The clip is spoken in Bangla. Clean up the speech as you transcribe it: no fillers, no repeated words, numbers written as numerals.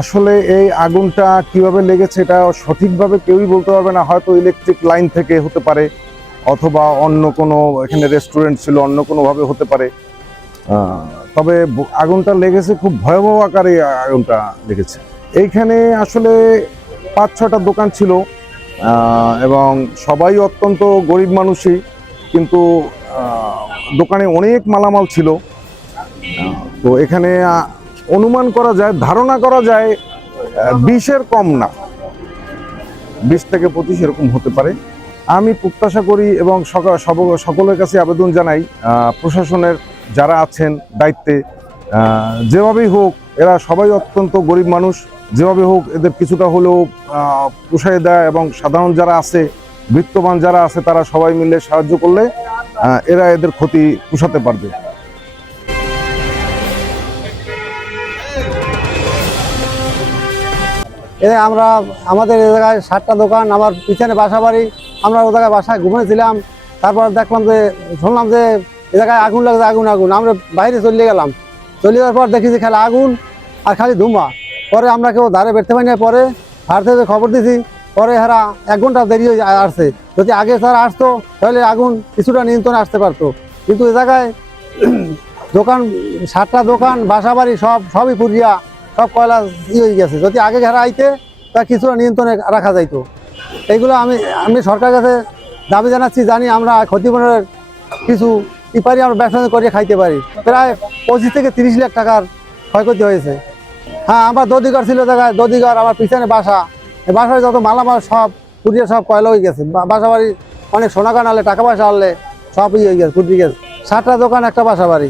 আসলে এই আগুনটা কিভাবে লেগেছে এটা সঠিকভাবে কেউই বলতে পারবে না। হয়তো ইলেকট্রিক লাইন থেকে হতে পারে, অথবা অন্য কোনো এখানে রেস্টুরেন্ট ছিল, অন্য কোনোভাবে হতে পারে। তবে আগুনটা লেগেছে খুব ভয়াবহ আকারে, আগুনটা লেগেছে। এইখানে আসলে 5-6টা দোকান ছিল, এবং সবাই অত্যন্ত গরিব মানুষই, কিন্তু দোকানে অনেক মালামাল ছিল। তো এখানে অনুমান করা যায়, ধারণা করা যায় 20-এর কম না, 20 থেকে 25 এরকম হতে পারে। আমি প্রত্যাশা করি এবং সকলের কাছে আবেদন জানাই, প্রশাসনের যারা আছেন দায়িত্বে, যেভাবেই হোক, এরা সবাই অত্যন্ত গরিব মানুষ, যেভাবে হোক এদের কিছুটা হলেও পোষায় দেয়, এবং সাধারণ যারা আছে, বিত্তবান যারা আছে, তারা সবাই মিলে সাহায্য করলে এরা এদের ক্ষতি পোষাতে পারবে। আমরা আমাদের এই জায়গায় 7টা দোকান, আমার পিছনে বাসা বাড়ি। আমরা ও জায়গায় বাসায় ঘুমিয়েছিলাম। তারপর দেখলাম যে, শুনলাম যে এই জায়গায় আগুন লাগছে, আগুন আগুন। আমরা বাইরে চলে গেলাম। চলে যাওয়ার পর দেখি যে খালি আগুন আর খালি ধুমা। পরে আমরা কেউ ধারে বেরতে পারি না। পরে ফায়ার থেকে খবর দিছি। পরে এরা 1 ঘন্টা দেরি হয়ে আসছে। যদি আগে তারা আসতো তাহলে আগুন কিছুটা নিয়ন্ত্রণে আসতে পারতো। কিন্তু এই জায়গায় দোকান, 7টা দোকান, বাসা বাড়ি সবই পুড়িয়া সব কয়লা হয়ে গেছে। যদি আগে ঘেরা আইতে তা কিছুটা নিয়ন্ত্রণে রাখা যাইতো। এইগুলো আমি সরকারের কাছে দাবি জানাচ্ছি, জানি আমরা ক্ষতিপূরণের কিছু পারি, আমরা ব্যবসা করে খাইতে পারি। প্রায় 25 থেকে 30 লাখ টাকার ক্ষয়ক্ষতি হয়েছে। হ্যাঁ, আমার দধিঘর ছিল জায়গায়, দধিঘর, আমার পিছনে বাসা। বাসায় যত মালামাল সব পুড়িয়ে সব কয়লা হয়ে গেছে। বাসা বাড়ি অনেক সোনা কান আনলে, টাকা পয়সা আনলে সব হয়ে গেছে, পুড়িয়ে গেছে। 7টা দোকান, একটা বাসা বাড়ি।